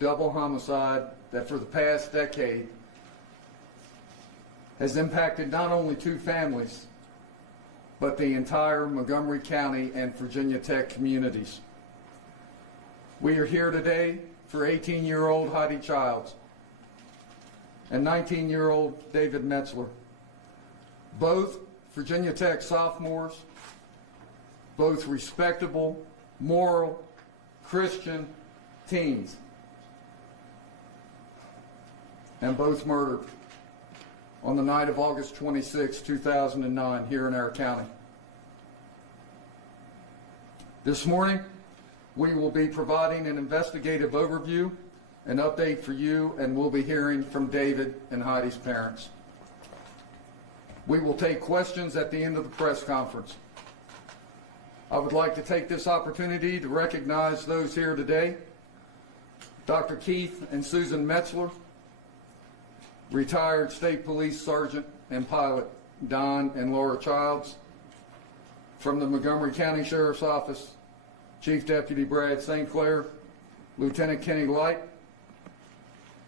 double homicide that for the past decade has impacted not only two families, but the entire Montgomery County and Virginia Tech communities. We are here today for 18-year-old Heidi Childs and 19-year-old David Metzler, both Virginia Tech sophomores, both respectable, moral, Christian teens, and both murdered on the night of August 26, 2009, here in our county. This morning, we will be providing an investigative overview, an update for you, and we'll be hearing from David and Heidi's parents. We will take questions at the end of the press conference. I would like to take this opportunity to recognize those here today: Dr. Keith and Susan Metzler, retired State Police Sergeant and Pilot Don and Laura Childs, from the Montgomery County Sheriff's Office, Chief Deputy Brad St. Clair, Lieutenant Kenny Light,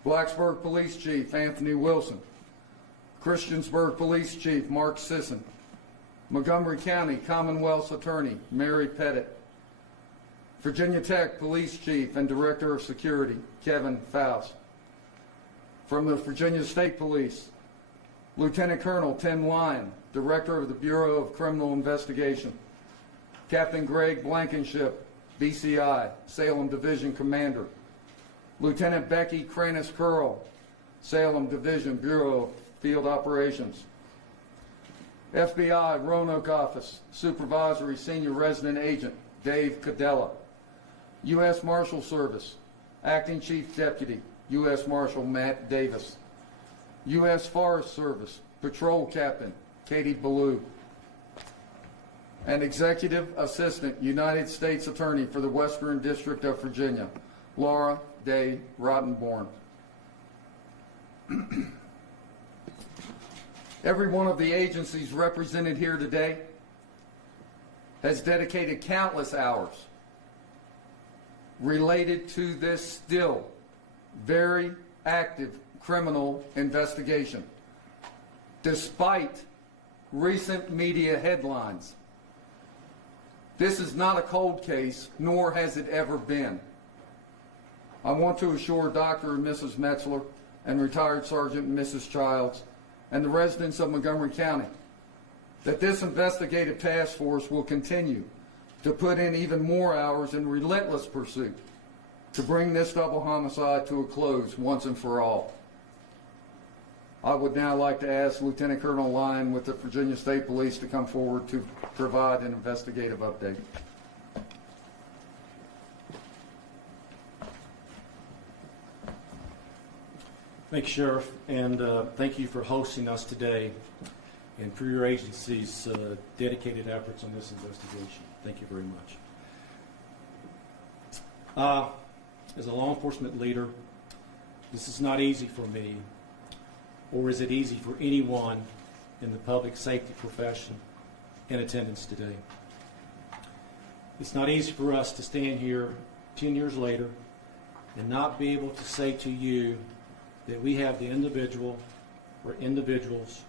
Blacksburg Police Chief Anthony Wilson, Christiansburg Police Chief Mark Sisson, Montgomery County Commonwealth's Attorney Mary Pettit, Virginia Tech Police Chief and Director of Security Kevin Faust. From the Virginia State Police, Lieutenant Colonel Tim Lyon, Director of the Bureau of Criminal Investigation, Captain Greg Blankenship, BCI, Salem Division Commander, Lieutenant Becky Kranis-Curl, Salem Division Bureau of Field Operations, FBI Roanoke Office Supervisory Senior Resident Agent Dave Cadella, U.S. Marshal Service Acting Chief Deputy U.S. Marshal Matt Davis, U.S. Forest Service Patrol Captain Katie Ballou, and Executive Assistant United States Attorney for the Western District of Virginia, Laura Day Rottenborn. Every one of the agencies represented here today has dedicated countless hours related to this still very active criminal investigation, despite recent media headlines. This is not a cold case, nor has it ever been. I want to assure Dr. and Mrs. Metzler and retired Sergeant and Mrs. Childs and the residents of Montgomery County that this investigative task force will continue to put in even more hours in relentless pursuit to bring this double homicide to a close once and for all. I would now like to ask Lieutenant Colonel Lyon with the Virginia State Police to come forward to provide an investigative update. Thank you, Sheriff, and thank you for hosting us today and for your agency's dedicated efforts on this investigation. Thank you very much. As a law enforcement leader, this is not easy for me, or is it easy for anyone in the public safety profession in attendance today. It's not easy for us to stand here 10 years later and not be able to say to you that we have the individual or individuals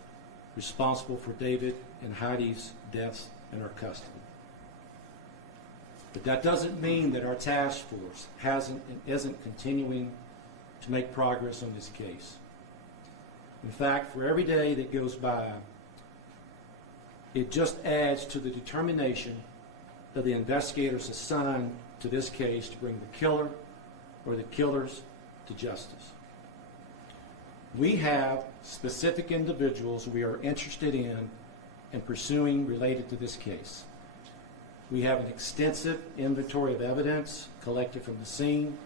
responsible for David and Heidi's deaths in our custody. But that doesn't mean that our task force hasn't and isn't continuing to make progress on this case. In fact, for every day that goes by, it just adds to the determination of the investigators assigned to this case to bring the killer or the killers to justice. We have specific individuals we are interested in and pursuing related to this case. We have an extensive inventory of evidence collected from the scene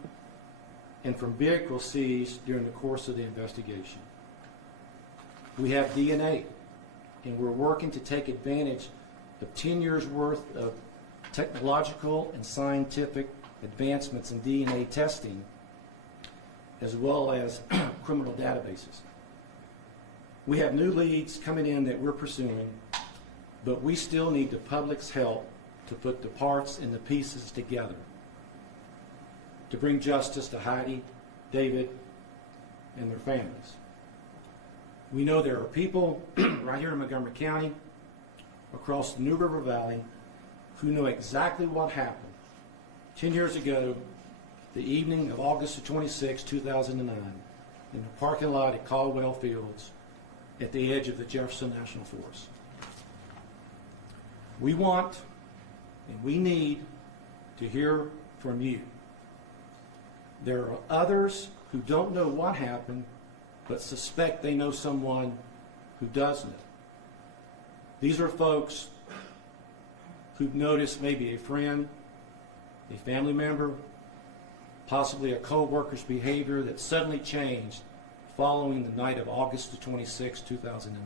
and from vehicles seized during the course of the investigation. We have DNA, and we're working to take advantage of 10 years' worth of technological and scientific advancements in DNA testing, as well as criminal databases. We have new leads coming in that we're pursuing, but we still need the public's help to put the parts and the pieces together to bring justice to Heidi David, and their families. We know there are people right here in Montgomery County, across the New River Valley, who know exactly what happened 10 years ago, the evening of August 26, 2009, in the parking lot at Caldwell Fields at the edge of the Jefferson National Forest. We want and we need to hear from you. There are others who don't know what happened, but suspect they know someone who does know. These are folks who've noticed maybe a friend, a family member, possibly a co-worker's behavior that suddenly changed following the night of August 26, 2009.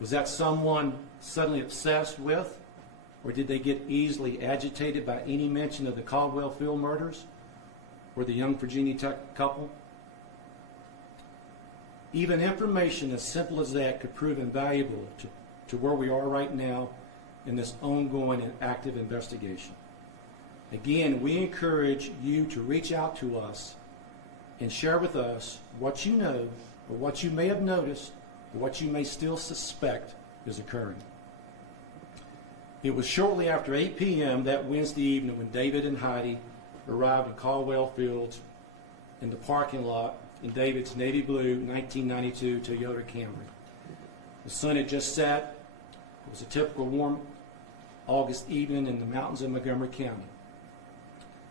Was that someone suddenly obsessed with, or did they get easily agitated by any mention of the Caldwell Field murders or the young Virginia Tech couple? Even information as simple as that could prove invaluable to where we are right now in this ongoing and active investigation. Again, we encourage you to reach out to us and share with us what you know or what you may have noticed or what you may still suspect is occurring. It was shortly after 8 p.m. that Wednesday evening when David and Heidi arrived in Caldwell Fields in the parking lot in David's navy blue 1992 Toyota Camry. The sun had just set. It was a typical warm August evening in the mountains of Montgomery County.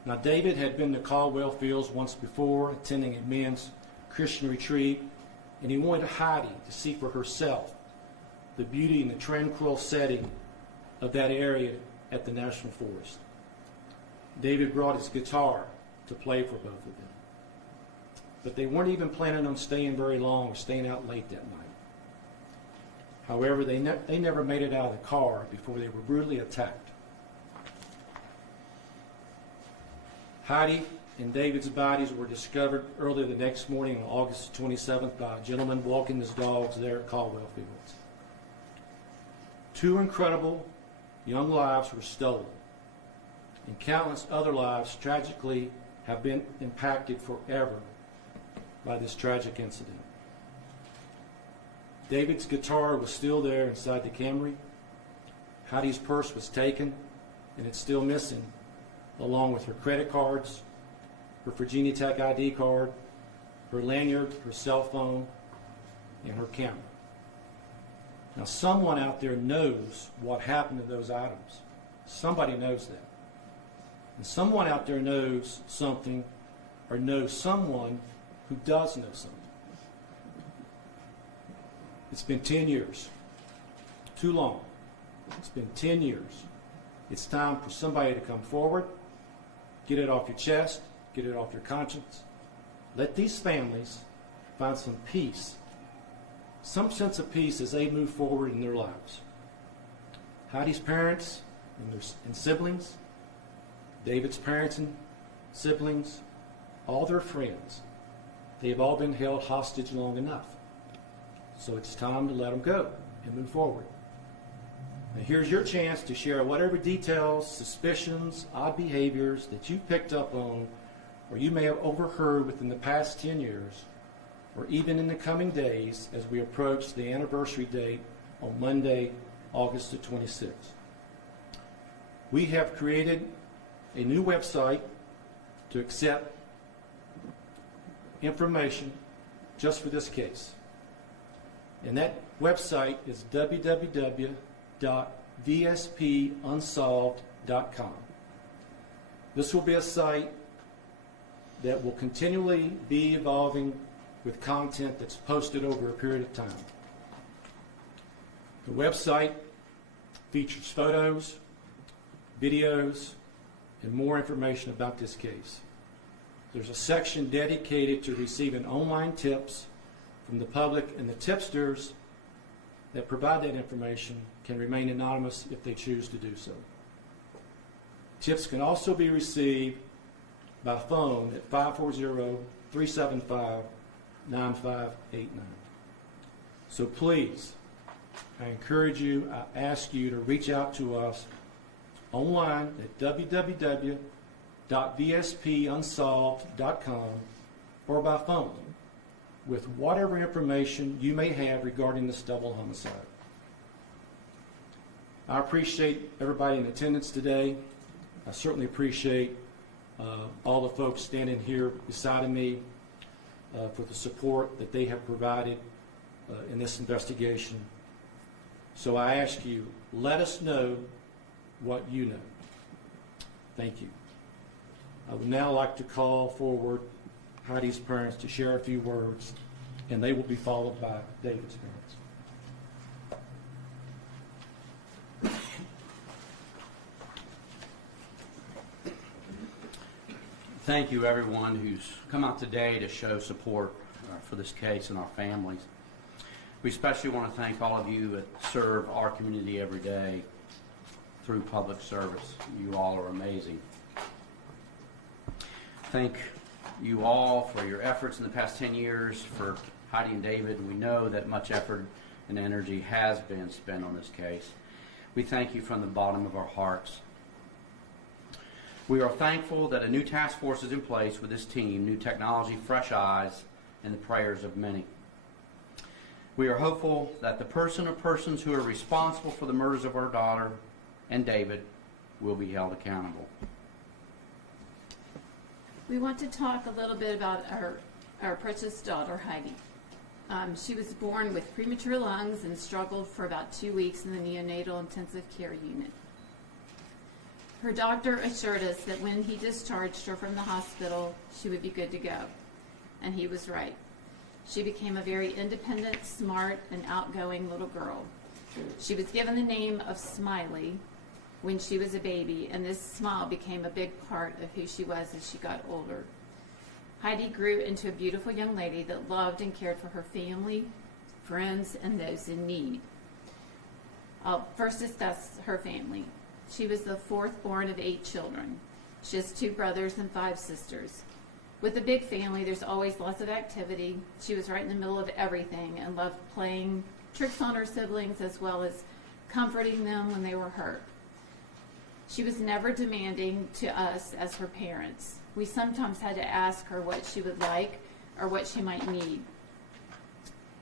Now, David had been to Caldwell Fields once before, attending a men's Christian retreat, and he wanted Heidi to see for herself the beauty and the tranquil setting of that area at the National Forest. David brought his guitar to play for both of them. But they weren't even planning on staying very long or staying out late that night. However, they never made it out of the car before they were brutally attacked. Heidi and David's bodies were discovered early the next morning on August 27th by a gentleman walking his dogs there at Caldwell Fields. Two incredible young lives were stolen, and countless other lives tragically have been impacted forever by this tragic incident. David's guitar was still there inside the Camry. Heidi's purse was taken, and it's still missing, along with her credit cards, her Virginia Tech ID card, her lanyard, her cell phone, and her camera. Now, someone out there knows what happened to those items. Somebody knows that. And someone out there knows something or knows someone who does know something. It's been 10 years. Too long. It's been 10 years. It's time for somebody to come forward, get it off your chest, get it off your conscience. Let these families find some peace, some sense of peace as they move forward in their lives. Heidi's parents and siblings, David's parents and siblings, all their friends, they have all been held hostage long enough. So it's time to let them go and move forward. Now here's your chance to share whatever details, suspicions, odd behaviors that you picked up on or you may have overheard within the past 10 years or even in the coming days as we approach the anniversary date on Monday, August the 26th. We have created a new website to accept information just for this case. And that website is www.vspunsolved.com. This will be a site that will continually be evolving with content that's posted over a period of time. The website features photos, videos, and more information about this case. There's a section dedicated to receiving online tips from the public, and the tipsters that provide that information can remain anonymous if they choose to do so. Tips can also be received by phone at 540-375-9589. So please, I encourage you, I ask you to reach out to us online at www.vsp www.vspunsolved.com or by phone with whatever information you may have regarding this double homicide. I appreciate everybody in attendance today. I certainly appreciate all the folks standing here beside of me for the support that they have provided in this investigation. So I ask you, let us know what you know. Thank you. I would now like to call forward Heidi's parents to share a few words, and they will be followed by David's parents. Thank you, everyone who's come out today to show support for this case and our families. We especially want to thank all of you that serve our community every day through public service. You all are amazing. Thank you all for your efforts in the past 10 years for Heidi and David. We know that much effort and energy has been spent on this case. We thank you from the bottom of our hearts. We are thankful that a new task force is in place with this team, new technology, fresh eyes, and the prayers of many. We are hopeful that the person or persons who are responsible for the murders of our daughter and David will be held accountable. We want to talk a little bit about our precious daughter, Heidi. She was born with premature lungs and struggled for about 2 weeks in the neonatal intensive care unit. Her doctor assured us that when he discharged her from the hospital, she would be good to go. And he was right. She became a very independent, smart, and outgoing little girl. She was given the name of Smiley when she was a baby, and this smile became a big part of who she was as she got older. Heidi grew into a beautiful young lady that loved and cared for her family, friends, and those in need. I'll first discuss her family. She was the fourth born of 8 children. She has 2 brothers and 5 sisters. With a big family, there's always lots of activity. She was right in the middle of everything and loved playing tricks on her siblings as well as comforting them when they were hurt. She was never demanding to us as her parents. We sometimes had to ask her what she would like or what she might need.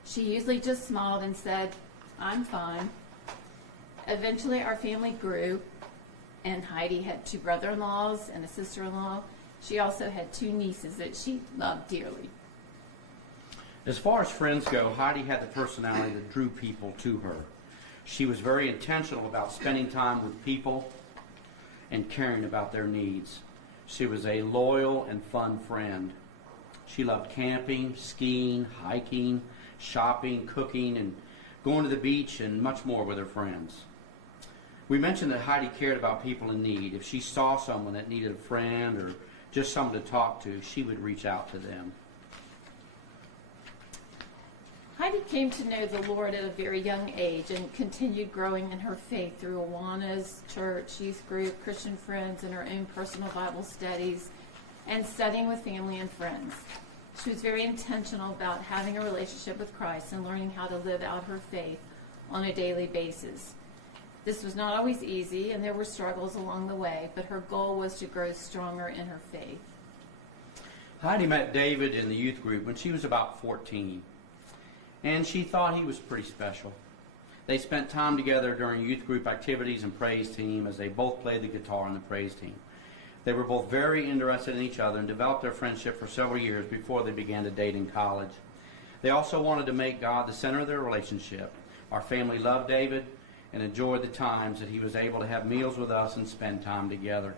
She usually just smiled and said, "I'm fine." Eventually, our family grew, and Heidi had 2 brother-in-laws and a sister-in-law. She also had 2 nieces that she loved dearly. As far as friends go, Heidi had the personality that drew people to her. She was very intentional about spending time with people and caring about their needs. She was a loyal and fun friend. She loved camping, skiing, hiking, shopping, cooking, and going to the beach and much more with her friends. We mentioned that Heidi cared about people in need. If she saw someone that needed a friend or just someone to talk to, she would reach out to them. Heidi came to know the Lord at a very young age and continued growing in her faith through Awana's church, youth group, Christian friends, and her own personal Bible studies, and studying with family and friends. She was very intentional about having a relationship with Christ and learning how to live out her faith on a daily basis. This was not always easy, and there were struggles along the way, but her goal was to grow stronger in her faith. Heidi met David in the youth group when she was about 14, and she thought he was pretty special. They spent time together during youth group activities and praise team as they both played the guitar in the praise team. They were both very interested in each other and developed their friendship for several years before they began to date in college. They also wanted to make God the center of their relationship. Our family loved David and enjoyed the times that he was able to have meals with us and spend time together.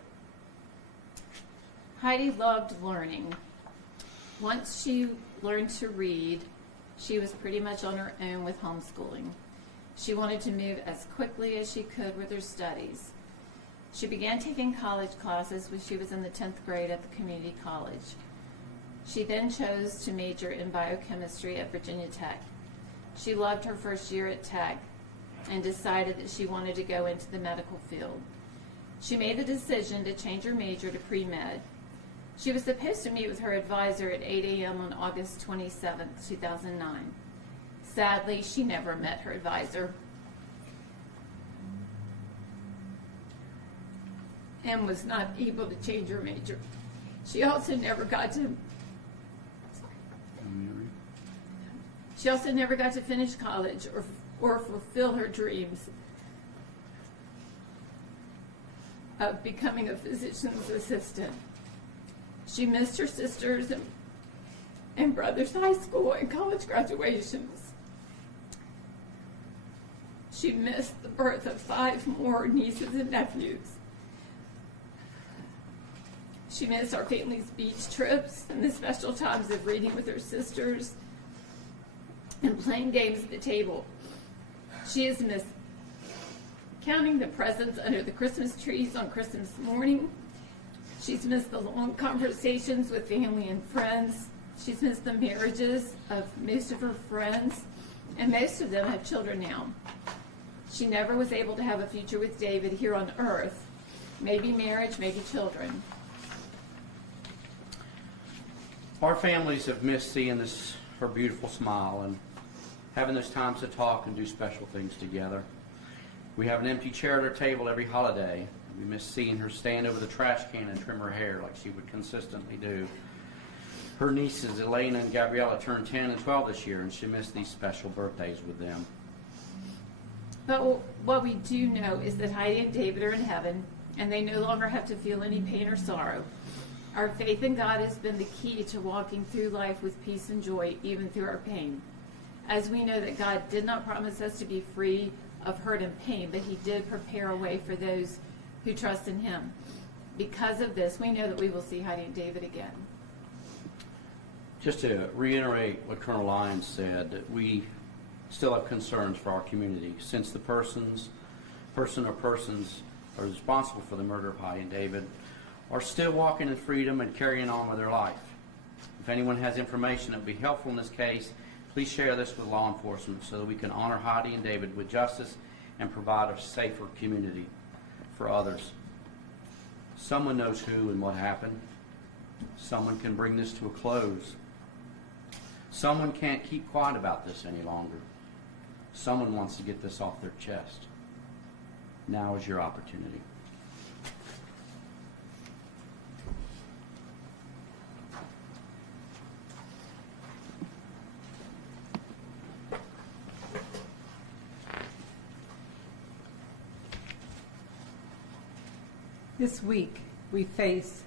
Heidi loved learning. Once she learned to read, she was pretty much on her own with homeschooling. She wanted to move as quickly as she could with her studies. She began taking college classes when she was in the 10th grade at the community college. She then chose to major in biochemistry at Virginia Tech. She loved her first year at Tech and decided that she wanted to go into the medical field. She made the decision to change her major to pre-med. She was supposed to meet with her advisor at 8 a.m. on August 27, 2009. Sadly, she never met her advisor. and was not able to change her major. She also never got to finish college or fulfill her dreams of becoming a physician's assistant. She missed her sisters and brothers' high school and college graduations. She missed the birth of 5 more nieces and nephews. She missed our family's beach trips and the special times of reading with her sisters and playing games at the table. She has missed counting the presents under the Christmas trees on Christmas morning. She's missed the long conversations with family and friends. She's missed the marriages of most of her friends, and most of them have children now. She never was able to have a future with David here on earth. Maybe marriage, maybe children. Our families have missed seeing her beautiful smile and having those times to talk and do special things together. We have an empty chair at our table every holiday. We miss seeing her stand over the trash can and trim her hair like she would consistently do. Her nieces, Elena and Gabriella, turned 10 and 12 this year, and she missed these special birthdays with them. But what we do know is that Heidi and David are in heaven, and they no longer have to feel any pain or sorrow. Our faith in God has been the key to walking through life with peace and joy, even through our pain. As we know that God did not promise us to be free of hurt and pain, but he did prepare a way for those who trust in him. Because of this, we know that we will see Heidi and David again. Just to reiterate what Colonel Lyons said, that we still have concerns for our community since the person or persons are responsible for the murder of Heidi and David are still walking in freedom and carrying on with their life. If anyone has information that would be helpful in this case, please share this with law enforcement so that we can honor Heidi and David with justice and provide a safer community for others. Someone knows who and what happened. Someone can bring this to a close. Someone can't keep quiet about this any longer. Someone wants to get this off their chest. Now is your opportunity. This week, we face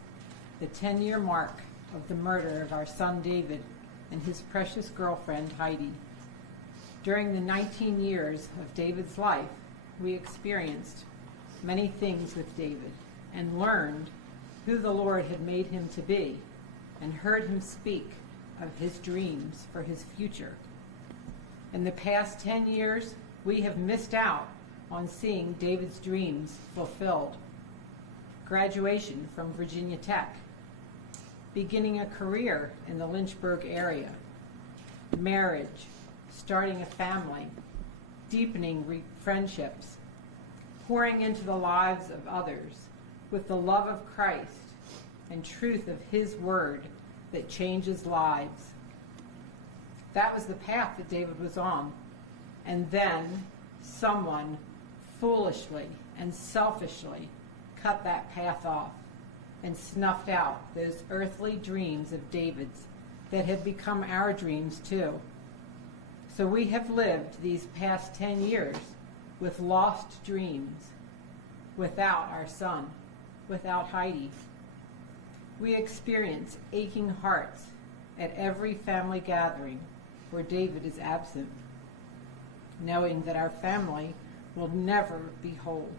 the 10-year mark of the murder of our son David and his precious girlfriend Heidi. During the 19 years of David's life, we experienced many things with David and learned who the Lord had made him to be and heard him speak of his dreams for his future. In the past 10 years, we have missed out on seeing David's dreams fulfilled. Graduation from Virginia Tech, beginning a career in the Lynchburg area, marriage, starting a family, deepening friendships, pouring into the lives of others with the love of Christ and truth of his word that changes lives. That was the path that David was on. And then someone foolishly and selfishly cut that path off and snuffed out those earthly dreams of David's that had become our dreams too. So we have lived these past 10 years with lost dreams, without our son, without Heidi. We experience aching hearts at every family gathering where David is absent, knowing that our family will never be whole.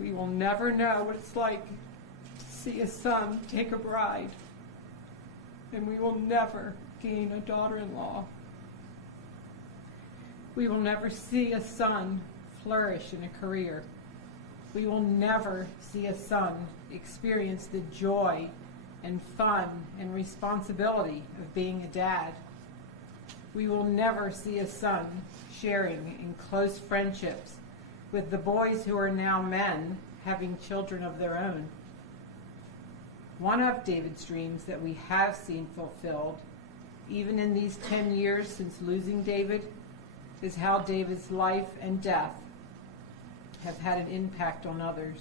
We will never know what it's like to see a son take a bride, and we will never gain a daughter-in-law. We will never see a son flourish in a career. We will never see a son experience the joy and fun and responsibility of being a dad. We will never see a son sharing in close friendships with the boys who are now men having children of their own. One of David's dreams that we have seen fulfilled, even in these 10 years since losing David, is how David's life and death have had an impact on others.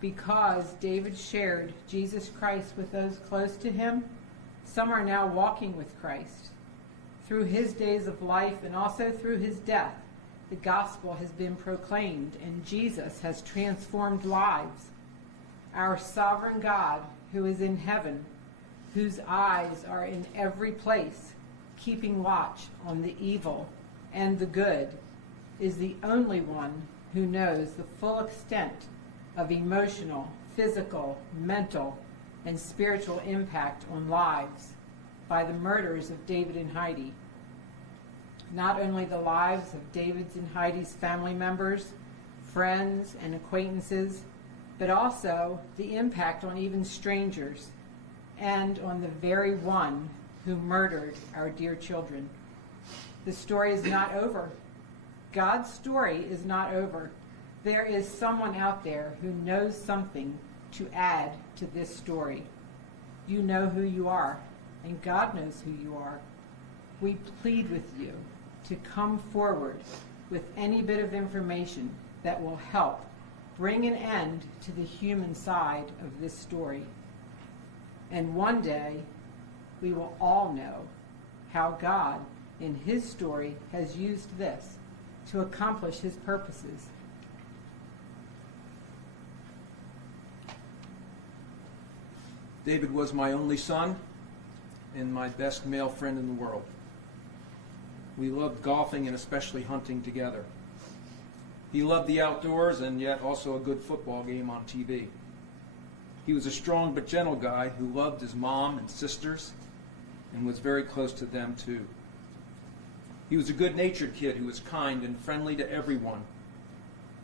Because David shared Jesus Christ with those close to him, some are now walking with Christ. Through his days of life and also through his death, the gospel has been proclaimed and Jesus has transformed lives. Our sovereign God, who is in heaven, whose eyes are in every place, keeping watch on the evil and the good, is the only one who knows the full extent of emotional, physical, mental, and spiritual impact on lives by the murders of David and Heidi. Not only the lives of David's and Heidi's family members, friends, and acquaintances, but also the impact on even strangers and on the very one who murdered our dear children. The story is not over. God's story is not over. There is someone out there who knows something to add to this story. You know who you are, and God knows who you are. We plead with you to come forward with any bit of information that will help bring an end to the human side of this story. And one day, we will all know how God, in his story, has used this to accomplish his purposes. David was my only son and my best male friend in the world. We loved golfing and especially hunting together. He loved the outdoors and yet also a good football game on TV. He was a strong but gentle guy who loved his mom and sisters and was very close to them too. He was a good-natured kid who was kind and friendly to everyone.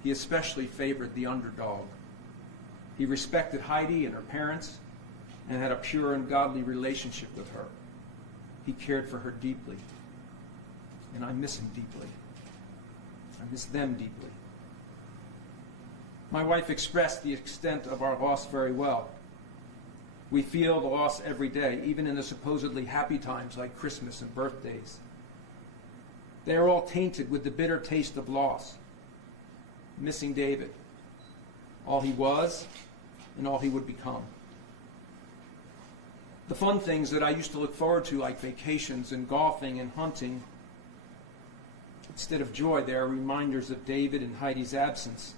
He especially favored the underdog. He respected Heidi and her parents and had a pure and godly relationship with her. He cared for her deeply. And I miss him deeply. I miss them deeply. My wife expressed the extent of our loss very well. We feel the loss every day, even in the supposedly happy times like Christmas and birthdays. They are all tainted with the bitter taste of loss. Missing David, all he was and all he would become. The fun things that I used to look forward to, like vacations and golfing and hunting, instead of joy, they are reminders of David and Heidi's absence.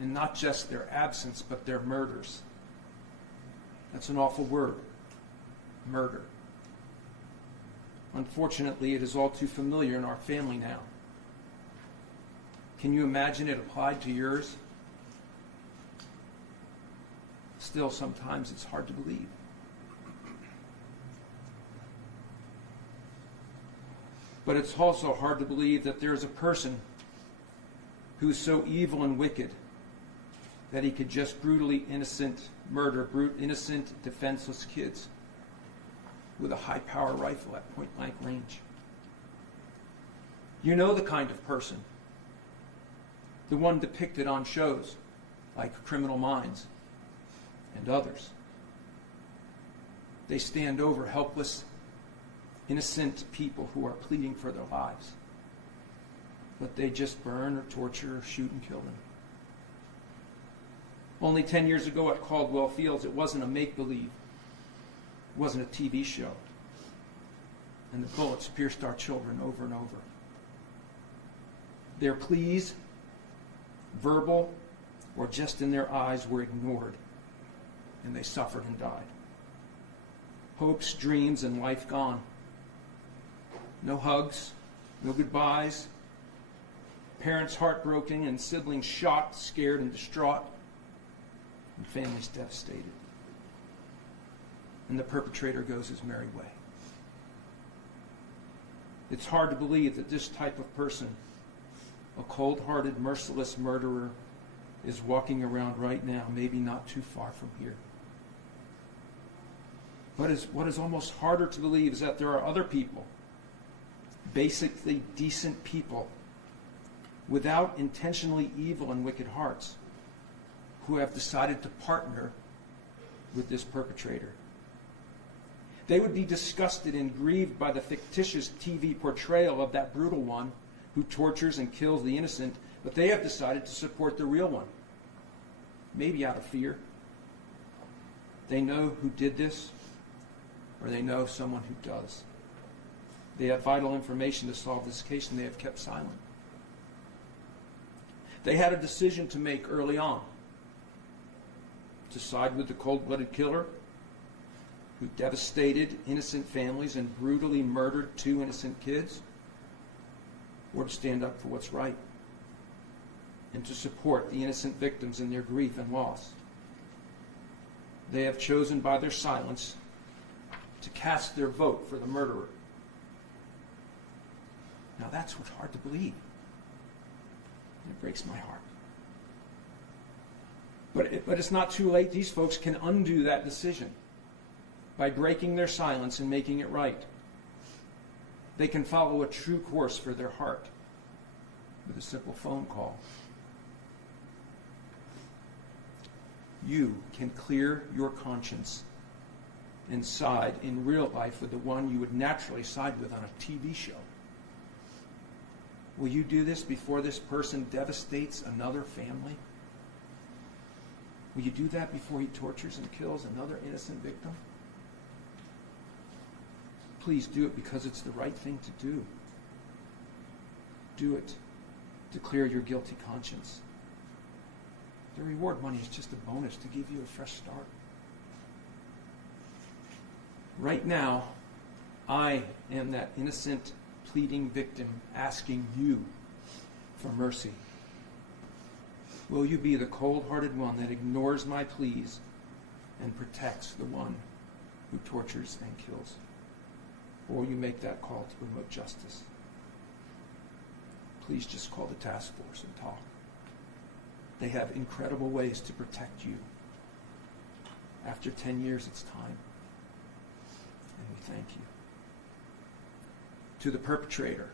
And not just their absence, but their murders. That's an awful word, murder. Unfortunately, it is all too familiar in our family now. Can you imagine it applied to yours? Still, sometimes it's hard to believe. But it's also hard to believe that there is a person who's so evil and wicked that he could just brutally murder innocent, defenseless kids with a high-power rifle at point-blank range. You know the kind of person, the one depicted on shows like Criminal Minds and others. They stand over helpless, innocent people who are pleading for their lives. But they just burn or torture or shoot and kill them. Only 10 years ago at Caldwell Fields, it wasn't a make-believe. It wasn't a TV show. And the bullets pierced our children over and over. Their pleas, verbal or just in their eyes, were ignored. And they suffered and died. Hopes, dreams, and life gone. No hugs, no goodbyes. Parents heartbroken and siblings shocked, scared, and distraught. And families devastated. And the perpetrator goes his merry way. It's hard to believe that this type of person, a cold-hearted, merciless murderer, is walking around right now, maybe not too far from here. What is almost harder to believe is that there are other people, basically decent people, without intentionally evil and wicked hearts, who have decided to partner with this perpetrator. They would be disgusted and grieved by the fictitious TV portrayal of that brutal one who tortures and kills the innocent, but they have decided to support the real one, maybe out of fear. They know who did this, or they know someone who does. They have vital information to solve this case, and they have kept silent. They had a decision to make early on: to side with the cold-blooded killer who devastated innocent families and brutally murdered 2 innocent kids, or to stand up for what's right and to support the innocent victims in their grief and loss. They have chosen by their silence to cast their vote for the murderer. Now that's what's hard to believe. It breaks my heart. But it's not too late. These folks can undo that decision by breaking their silence and making it right. They can follow a true course for their heart with a simple phone call. You can clear your conscience and side in real life with the one you would naturally side with on a TV show. Will you do this before this person devastates another family? Will you do that before he tortures and kills another innocent victim? Please do it because it's the right thing to do. Do it to clear your guilty conscience. The reward money is just a bonus to give you a fresh start. Right now, I am that innocent, pleading victim asking you for mercy. Will you be the cold-hearted one that ignores my pleas and protects the one who tortures and kills? Or will you make that call to promote justice? Please just call the task force and talk. They have incredible ways to protect you. After 10 years, it's time. And we thank you. To the perpetrator,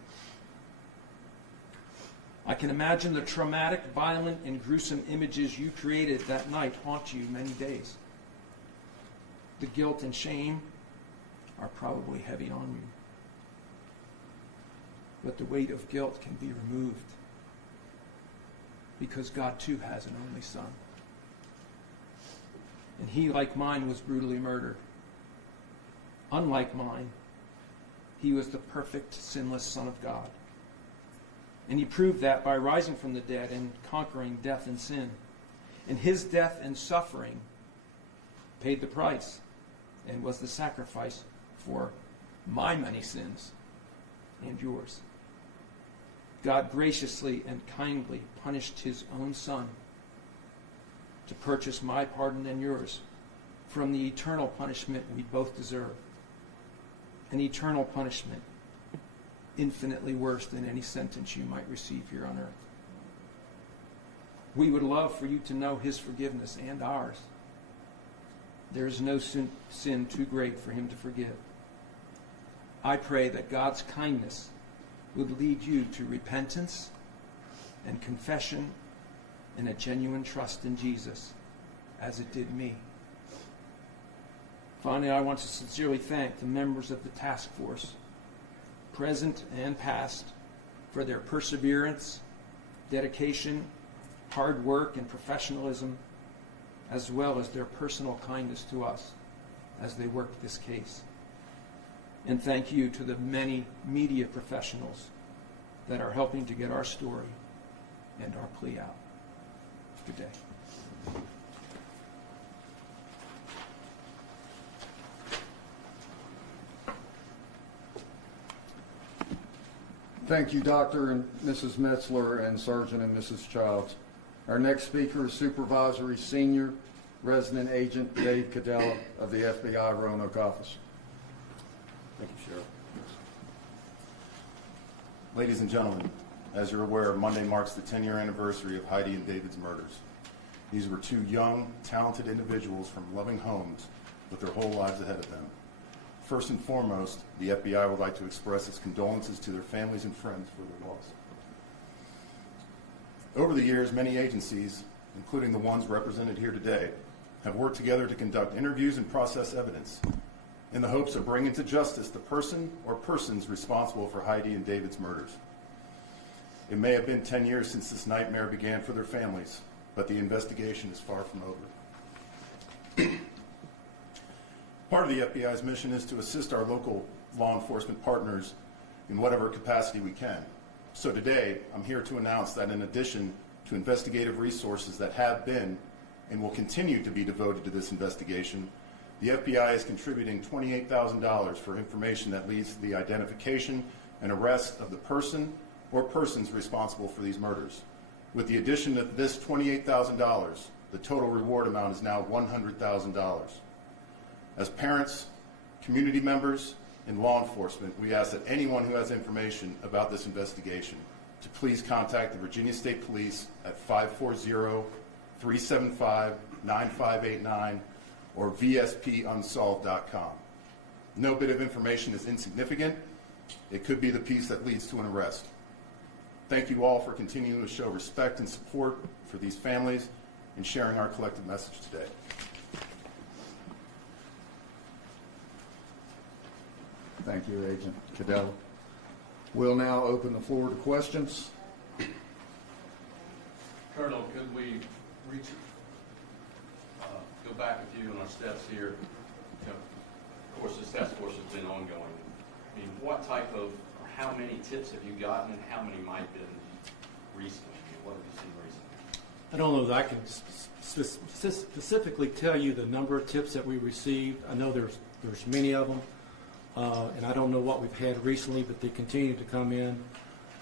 I can imagine the traumatic, violent, and gruesome images you created that night haunt you many days. The guilt and shame are probably heavy on you. But the weight of guilt can be removed because God too has an only son. And he, like mine, was brutally murdered. Unlike mine, he was the perfect, sinless Son of God. And he proved that by rising from the dead and conquering death and sin. And his death and suffering paid the price and was the sacrifice for my many sins and yours. God graciously and kindly punished his own Son to purchase my pardon and yours from the eternal punishment we both deserve. An eternal punishment infinitely worse than any sentence you might receive here on earth. We would love for you to know his forgiveness and ours. There is no sin too great for him to forgive. I pray that God's kindness would lead you to repentance and confession and a genuine trust in Jesus, as it did me. Finally, I want to sincerely thank the members of the task force, present and past, for their perseverance, dedication, hard work, and professionalism, as well as their personal kindness to us as they worked this case. And thank you to the many media professionals that are helping to get our story and our plea out. Good day. Thank you, Dr. and Mrs. Metzler and Sergeant and Mrs. Childs. Our next speaker is Supervisory Senior Resident Agent Dave Cadella of the FBI Roanoke office. Thank you, Sheriff. Ladies and gentlemen, as you're aware, Monday marks the 10-year anniversary of Heidi and David's murders. These were 2 young, talented individuals from loving homes with their whole lives ahead of them. First and foremost, the FBI would like to express its condolences to their families and friends for their loss. Over the years, many agencies, including the ones represented here today, have worked together to conduct interviews and process evidence. in the hopes of bringing to justice the person or persons responsible for Heidi and David's murders. It may have been 10 years since this nightmare began for their families, but the investigation is far from over. Part of the FBI's mission is to assist our local law enforcement partners in whatever capacity we can. So today, I'm here to announce that in addition to investigative resources that have been and will continue to be devoted to this investigation, the FBI is contributing $28,000 for information that leads to the identification and arrest of the person or persons responsible for these murders. With the addition of this $28,000, the total reward amount is now $100,000. As parents, community members, and law enforcement, we ask that anyone who has information about this investigation to please contact the Virginia State Police at 540-375-9589 or vspunsolved.com. No bit of information is insignificant. It could be the piece that leads to an arrest. Thank you all for continuing to show respect and support for these families and sharing our collective message today. Thank you, Agent Cadell. We'll now open the floor to questions. Colonel, could we go back a few on our steps here? You know, of course, this task force has been ongoing. I mean, what type of, or how many tips have you gotten, and how many might have been recently? I mean, what have you seen recently? I don't know that I can specifically tell you the number of tips that we received. I know there's many of them, and I don't know what we've had recently, but they continue to come in.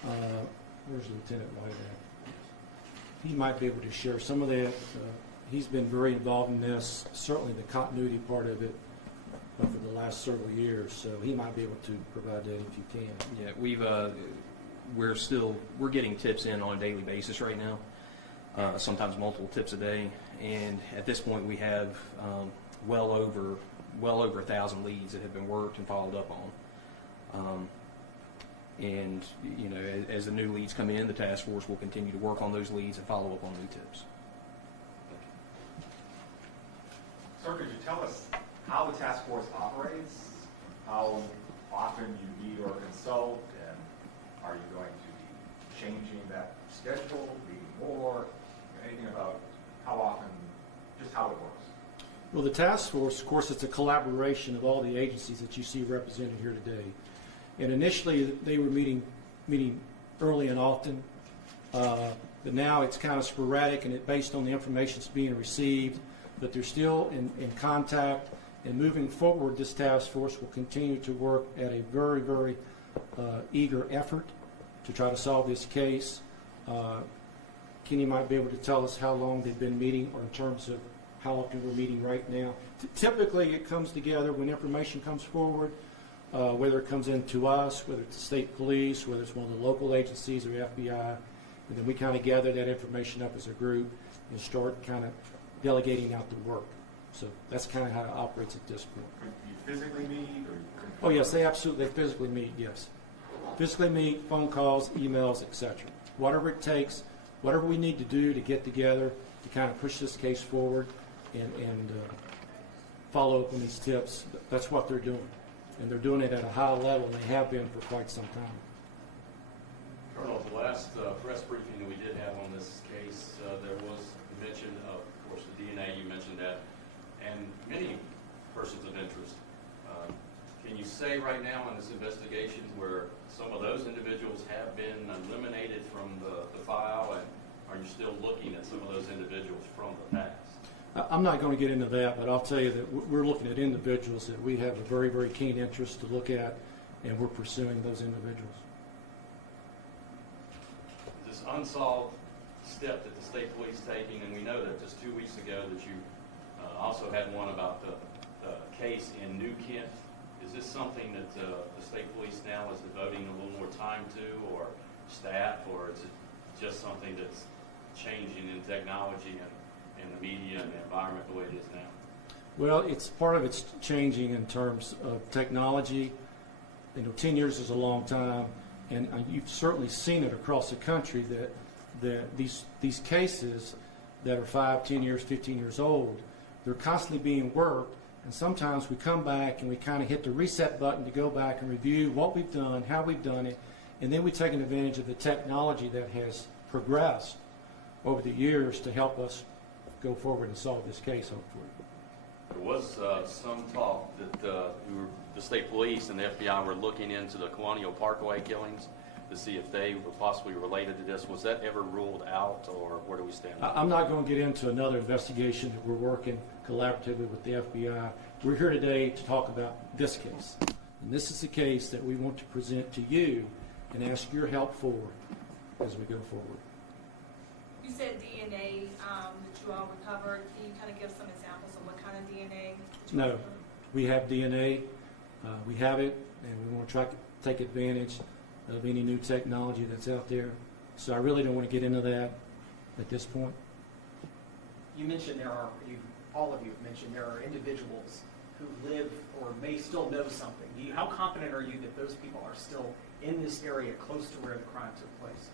Where's Lieutenant White at? He might be able to share some of that. He's been very involved in this, certainly the continuity part of it for the last several years, so he might be able to provide that if you can. Yeah, we're getting tips in on a daily basis right now, sometimes multiple tips a day, and at this point we have well over 1,000 leads that have been worked and followed up on. And you know, as the new leads come in, the task force will continue to work on those leads and follow up on new tips. Sir, could you tell us how the task force operates, how often you meet or consult, and are you going to be changing that schedule, meeting more, anything about how often, just how it works? Well, the task force, of course, it's a collaboration of all the agencies that you see represented here today. And initially, they were meeting early and often, but now it's kind of sporadic and it's based on the information that's being received. But they're still in contact, and moving forward, this task force will continue to work at a very, very eager effort to try to solve this case. Kenny might be able to tell us how long they've been meeting, or in terms of how often we're meeting right now. Typically, it comes together when information comes forward, whether it comes in to us, whether it's the state police, whether it's one of the local agencies or FBI, and then we kind of gather that information up as a group and start kind of delegating out the work. So that's kind of how it operates at this point. Could you physically meet? Oh, yes, they absolutely physically meet, yes. Physically meet, phone calls, emails, etc. Whatever it takes, whatever we need to do to get together to kind of push this case forward and follow up on these tips, that's what they're doing. And they're doing it at a high level, and they have been for quite some time. Colonel, the last press briefing that we did have on this case, there was mention of course, the DNA, you mentioned that, and many persons of interest. Can you say right now in this investigation where some of those individuals have been eliminated from the file, and are you still looking at some of those individuals from the past? I'm not going to get into that, but I'll tell you that we're looking at individuals that we have a very, very keen interest to look at, and we're pursuing those individuals. This unsolved step that the state police taking, and we know that just 2 weeks ago that you also had one about the case in New Kent. Is this something that the state police now is devoting a little more time to, or staff, or is it just something that's changing in technology and the media and the environment the way it is now? Well, it's part of it's changing in terms of technology. 10 years is a long time, and you've certainly seen it across the country that these cases that are 5, 10 years, 15 years old, they're constantly being worked, And sometimes we come back and we kind of hit the reset button to go back and review what we've done, how we've done it, and then we've taken advantage of the technology that has progressed over the years to help us go forward and solve this case, hopefully. There was some talk that the state police and the FBI were looking into the Colonial Parkway killings to see if they were possibly related to this. Was that ever ruled out, or where do we stand? I'm not going to get into another investigation that we're working collaboratively with the FBI. We're here today to talk about this case. And this is the case that we want to present to you and ask your help for as we go forward. You said DNA that you all recovered. Can you kind of give some examples of what kind of DNA? That you No, recovered? we have DNA. We have it, and we want to try to take advantage of any new technology that's out there. So I really don't want to get into that at this point. You mentioned all of you have mentioned there are individuals who live or may still know something. How confident are you that those people are still in this area close to where the crime took place?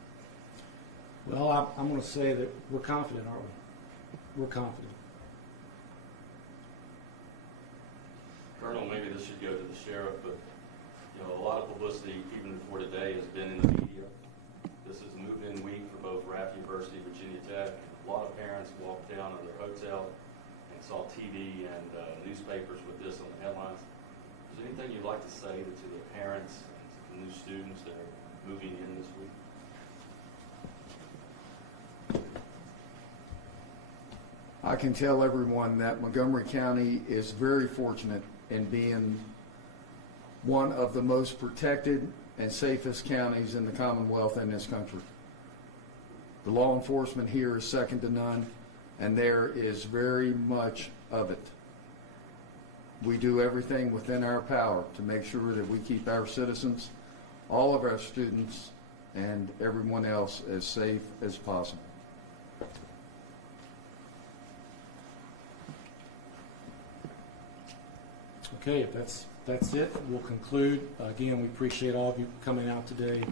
Well, I'm going to say that we're confident, aren't we? We're confident. Colonel, maybe this should go to the sheriff, but a lot of publicity, even before today, has been in the media. This is move-in week for both Raft University, Virginia Tech. A lot of parents walked down to their hotel and saw TV and newspapers with this on the headlines. Is there anything you'd like to say to the parents and to the new students that are moving in this week? I can tell everyone that Montgomery County is very fortunate in being one of the most protected and safest counties in the Commonwealth in this country. The law enforcement here is second to none, and there is very much of it. We do everything within our power to make sure that we keep our citizens, all of our students, and everyone else as safe as possible. Okay, if that's it, we'll conclude. Again, we appreciate all of you coming out today.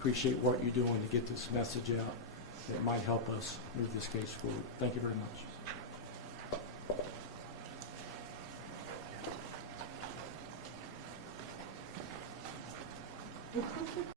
Appreciate what you're doing to get this message out that might help us move this case forward. Thank you very much.